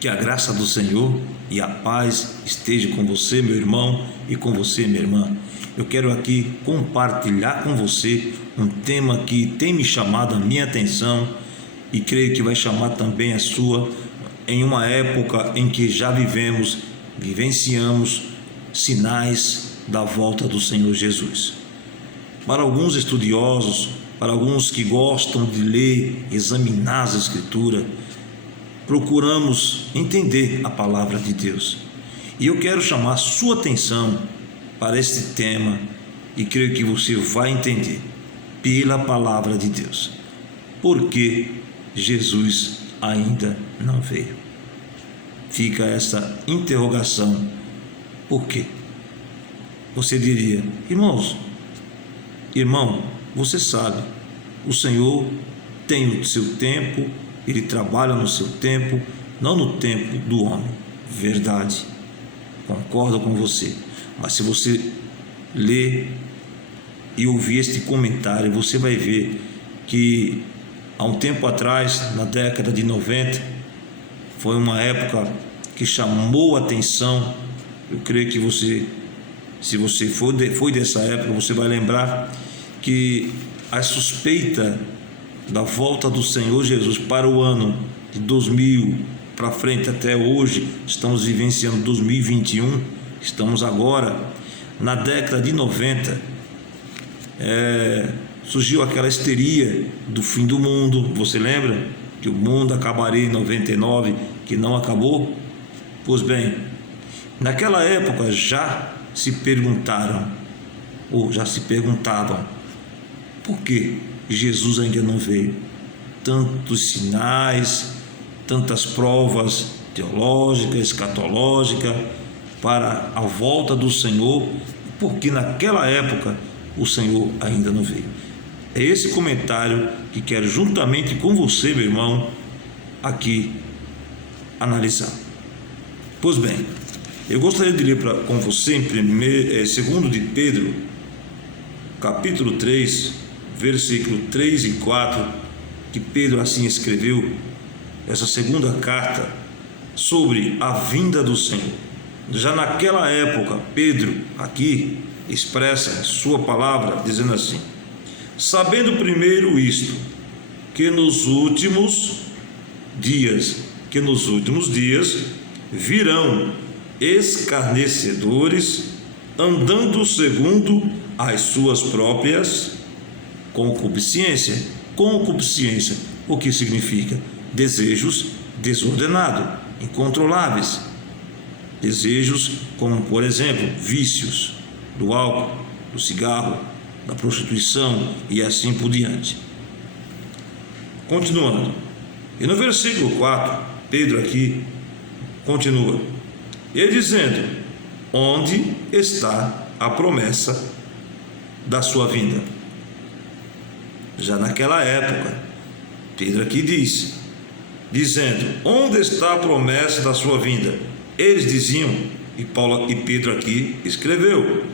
Que a graça do Senhor e a paz esteja com você, meu irmão, e com você, minha irmã. Eu quero aqui compartilhar com você um tema que tem me chamado a minha atenção e creio que vai chamar também a sua, em uma época em que já vivenciamos sinais da volta do Senhor Jesus. Para alguns estudiosos, para alguns que gostam de ler, examinar as Escrituras, procuramos entender a palavra de Deus. E eu quero chamar sua atenção para este tema e creio que você vai entender pela palavra de Deus. Por que Jesus ainda não veio? Fica essa interrogação. Por quê? Você diria, irmão, você sabe, o Senhor tem o seu tempo, Ele trabalha no seu tempo, não no tempo do homem. Verdade, concordo com você. Mas se você ler e ouvir este comentário, você vai ver que há um tempo atrás, na década de 90, foi uma época que chamou a atenção. Eu creio que você, se você foi dessa época, você vai lembrar que a suspeita da volta do Senhor Jesus para o ano de 2000 para frente até hoje, estamos vivenciando 2021, estamos agora na década de 90, surgiu aquela histeria do fim do mundo. Você lembra que o mundo acabaria em 99, que não acabou? Pois bem, naquela época já se perguntavam por que Jesus ainda não veio. Tantos sinais, tantas provas teológicas, escatológicas para a volta do Senhor, porque naquela época o Senhor ainda não veio. É esse comentário que quero juntamente com você, meu irmão, aqui analisar. Pois bem, eu gostaria de ler com você em 2 de Pedro, capítulo 3, versículo 3 e 4, que Pedro assim escreveu, essa segunda carta sobre a vinda do Senhor. Já naquela época, Pedro aqui expressa sua palavra dizendo assim: sabendo primeiro isto, que nos últimos dias virão escarnecedores, andando segundo as suas próprias concupiscência. Concupiscência, o que significa? Desejos desordenados, incontroláveis. Desejos como, por exemplo, vícios do álcool, do cigarro, da prostituição e assim por diante. Continuando. E no versículo 4, Pedro aqui continua, ele dizendo: onde está a promessa da sua vinda? Já naquela época, Pedro aqui dizendo, onde está a promessa da sua vinda? Eles diziam, e Pedro aqui escreveu,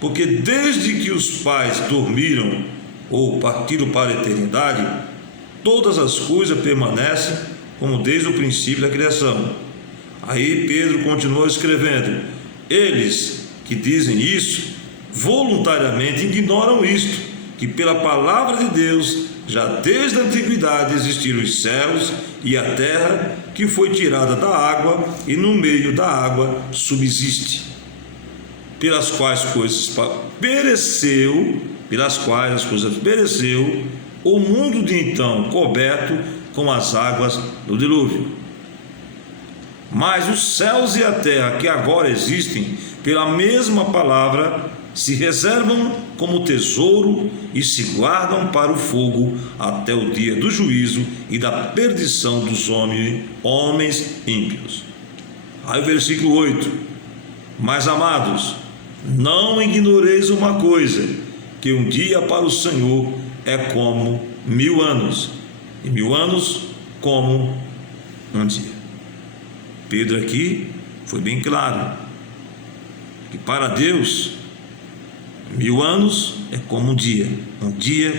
porque desde que os pais dormiram ou partiram para a eternidade, todas as coisas permanecem como desde o princípio da criação. Aí Pedro continuou escrevendo, eles que dizem isso, voluntariamente ignoram isto, que pela palavra de Deus, já desde a antiguidade existiram os céus e a terra, que foi tirada da água e no meio da água subsiste, pelas quais as coisas pereceu, o mundo de então coberto com as águas do dilúvio. Mas os céus e a terra que agora existem, pela mesma palavra, se reservam como tesouro e se guardam para o fogo até o dia do juízo e da perdição dos homens ímpios. Aí o versículo 8: mas amados, não ignoreis uma coisa, que um dia para o Senhor é como 1000 anos, e 1000 anos como um dia. Pedro aqui foi bem claro que para Deus 1000 anos é como um dia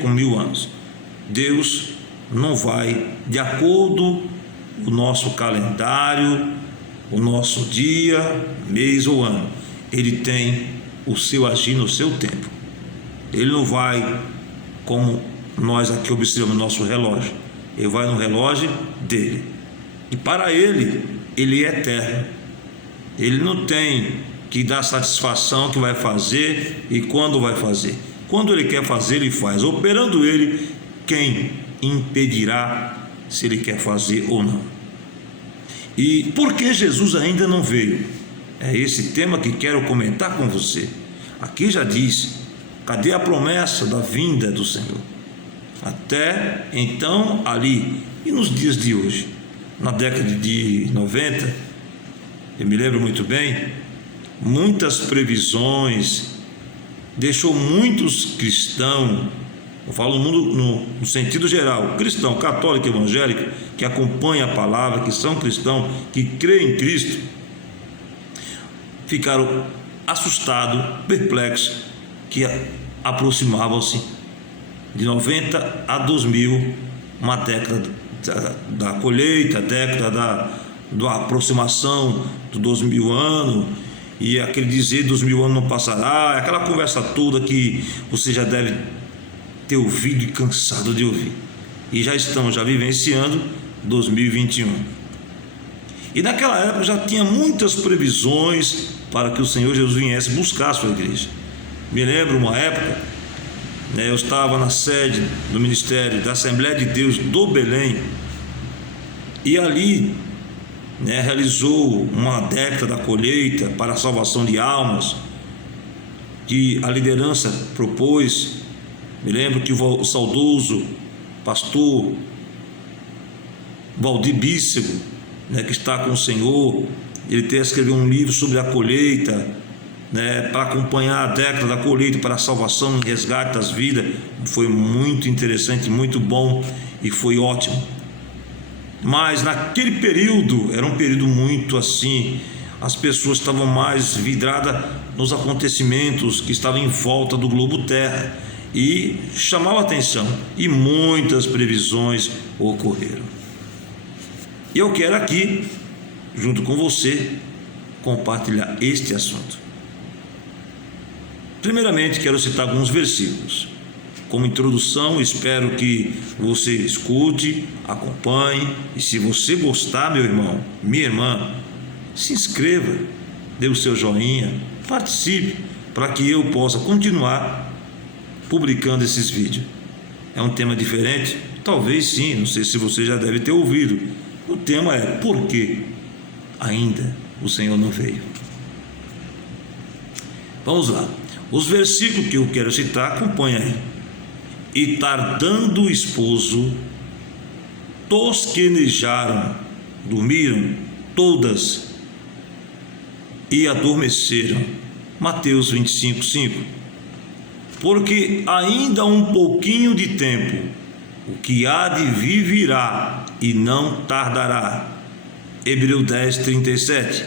com 1000 anos. Deus não vai de acordo o nosso calendário, o nosso dia, mês ou ano. Ele tem o seu agir no seu tempo. Ele não vai como nós aqui observamos no nosso relógio. Ele vai no relógio dele. E para ele, ele é eterno. Ele não tem que dar satisfação que vai fazer e quando vai fazer. Quando ele quer fazer, ele faz. Operando ele, quem impedirá se ele quer fazer ou não? E por que Jesus ainda não veio? É esse tema que quero comentar com você. Aqui já diz: cadê a promessa da vinda do Senhor? Até então, ali, e nos dias de hoje, na década de 90, eu me lembro muito bem, muitas previsões, deixou muitos cristãos, eu falo no sentido geral, cristão, católico, evangélico, que acompanha a palavra, que são cristãos, que creem em Cristo, ficaram assustados, perplexos, que aproximavam-se de 90 a 2000, uma década da colheita, década da aproximação do 2000 anos, e aquele dizer 2000 anos não passará, aquela conversa toda que você já deve ter ouvido e cansado de ouvir. E já estamos vivenciando 2021. E naquela época já tinha muitas previsões para que o Senhor Jesus viesse buscar a sua igreja. Me lembro uma época, eu estava na sede do ministério da Assembleia de Deus do Belém, e ali realizou uma década da colheita para a salvação de almas, que a liderança propôs. Me lembro que o saudoso pastor Valdir Bícego, que está com o Senhor, ele até escreveu um livro sobre a colheita, para acompanhar a década da colheita para a salvação e resgate das vidas. Foi muito interessante, muito bom e foi ótimo. Mas naquele período, era um período muito assim, as pessoas estavam mais vidradas nos acontecimentos que estavam em volta do globo terra, e chamava a atenção, e muitas previsões ocorreram. E eu quero aqui, junto com você, compartilhar este assunto. Primeiramente, quero citar alguns versículos como introdução. Espero que você escute, acompanhe, e se você gostar, meu irmão, minha irmã, se inscreva, dê o seu joinha, participe, para que eu possa continuar publicando esses vídeos. É um tema diferente? Talvez sim, não sei se você já deve ter ouvido. O tema é: por que ainda o Senhor não veio? Vamos lá. Os versículos que eu quero citar, acompanha aí. E tardando o esposo, tosquenejaram, dormiram todas e adormeceram. Mateus 25:5. Porque ainda um pouquinho de tempo, o que há de vir virá e não tardará. Hebreus 10:37.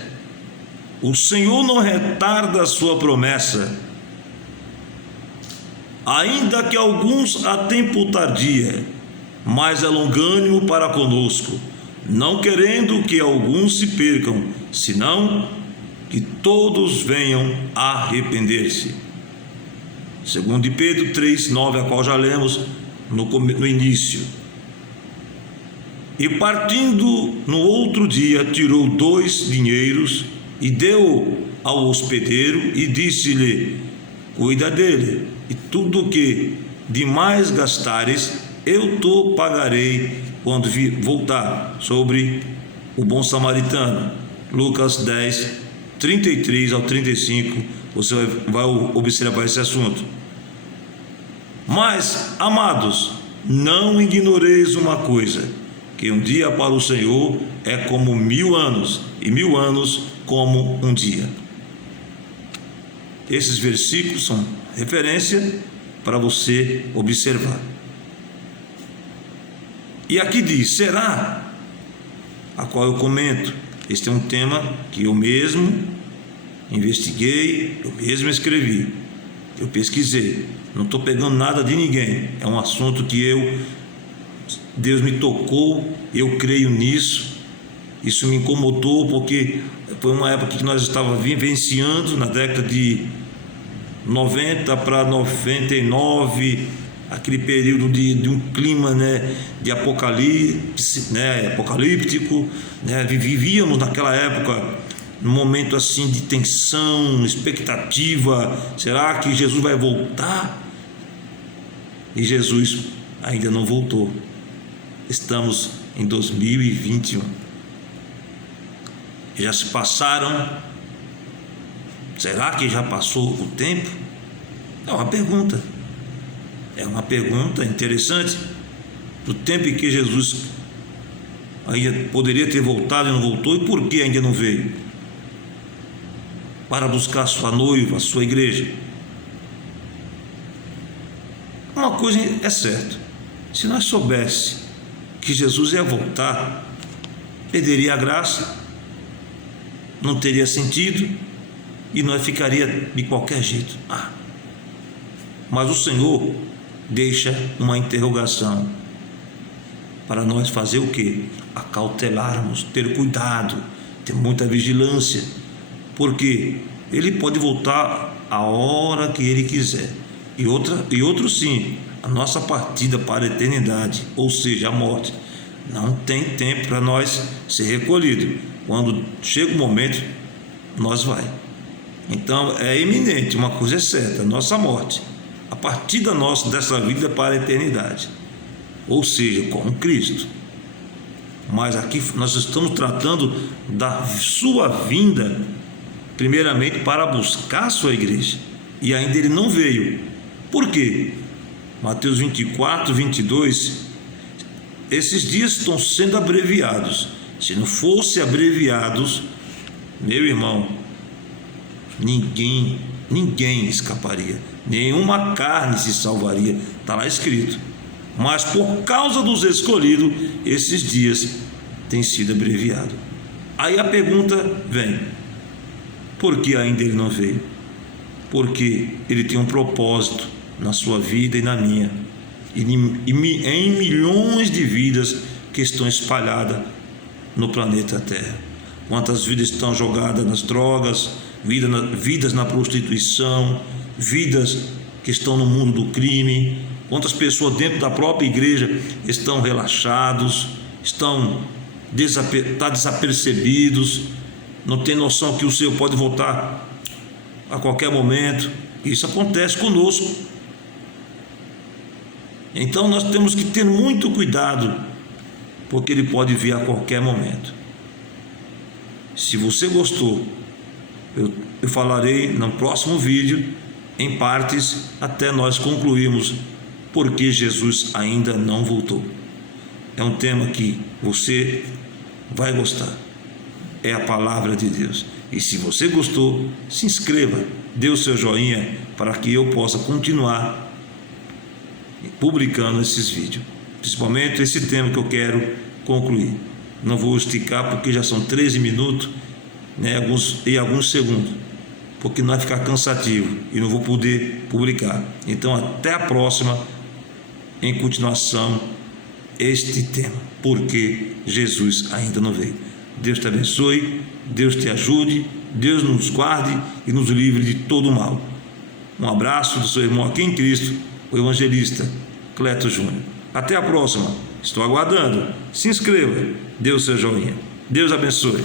O Senhor não retarda a sua promessa, ainda que alguns a tempo tardia, mas é longânimo para conosco, não querendo que alguns se percam, senão que todos venham a arrepender-se. Segundo de Pedro 3:9, a qual já lemos no início. E partindo no outro dia, tirou 2 dinheiros e deu ao hospedeiro e disse-lhe: cuida dele, e tudo o que demais gastares, eu te pagarei quando voltar. Sobre o bom samaritano, Lucas 10:33-35, você vai observar esse assunto. Mas, amados, não ignoreis uma coisa, que um dia para o Senhor é como 1000 anos, e 1000 anos como um dia. Esses versículos são referência para você observar. E aqui diz: será? A qual eu comento. Este é um tema que eu mesmo investiguei, eu mesmo escrevi, eu pesquisei. Não estou pegando nada de ninguém. É um assunto que Deus me tocou, eu creio nisso, Isso me incomodou, porque foi uma época que nós estávamos vivenciando, na década de 90 para 99, aquele período de um clima, né, de apocalipse, né, apocalíptico, né, vivíamos naquela época num momento assim de tensão, expectativa. Será que Jesus vai voltar? E Jesus ainda não voltou. Estamos em 2021. Já se passaram. Será que já passou o tempo? É uma pergunta. É uma pergunta interessante. Do tempo em que Jesus ainda poderia ter voltado e não voltou, e por que ainda não veio? Para buscar sua noiva, sua igreja. Uma coisa é certa: se nós soubéssemos que Jesus ia voltar, perderia a graça, não teria sentido, e nós ficaria de qualquer jeito. Mas o Senhor deixa uma interrogação para nós fazer o quê? Acautelarmos, ter cuidado, ter muita vigilância, porque Ele pode voltar a hora que Ele quiser. E outro sim, a nossa partida para a eternidade, ou seja, a morte, não tem tempo para nós ser recolhido. Quando chega o momento, nós vai. Então é iminente, uma coisa é certa: a nossa morte, a partida nossa dessa vida para a eternidade, ou seja, com Cristo. Mas aqui nós estamos tratando da sua vinda, primeiramente para buscar a sua igreja, e ainda Ele não veio. Por quê? Mateus 24, 22, esses dias estão sendo abreviados. Se não fossem abreviados, meu irmão, ninguém escaparia, nenhuma carne se salvaria, está lá escrito. Mas por causa dos escolhidos, esses dias têm sido abreviados. Aí a pergunta vem: por que ainda Ele não veio? Porque Ele tem um propósito na sua vida e na minha, e em milhões de vidas que estão espalhadas no planeta Terra. Quantas vidas estão jogadas nas drogas, vidas na prostituição, vidas que estão no mundo do crime. Quantas pessoas dentro da própria igreja estão relaxados, estão desapercebidos, não tem noção que o Senhor pode voltar a qualquer momento. Isso acontece conosco. Então nós temos que ter muito cuidado, porque Ele pode vir a qualquer momento. Se você gostou, eu falarei no próximo vídeo em partes, até nós concluirmos porque Jesus ainda não voltou. É um tema que você vai gostar. É a palavra de Deus. E se você gostou, se inscreva, dê o seu joinha para que eu possa continuar publicando esses vídeos, principalmente esse tema que eu quero concluir. Não vou esticar, porque já são 13 minutos, né, alguns segundos, porque não vai ficar cansativo e não vou poder publicar. Então até a próxima, em continuação este tema, porque Jesus ainda não veio. Deus te abençoe, Deus te ajude, Deus nos guarde e nos livre de todo o mal. Um abraço do seu irmão aqui em Cristo, o evangelista Cleto Júnior. Até a próxima. Estou aguardando. Se inscreva, dê o seu joinha. Deus abençoe.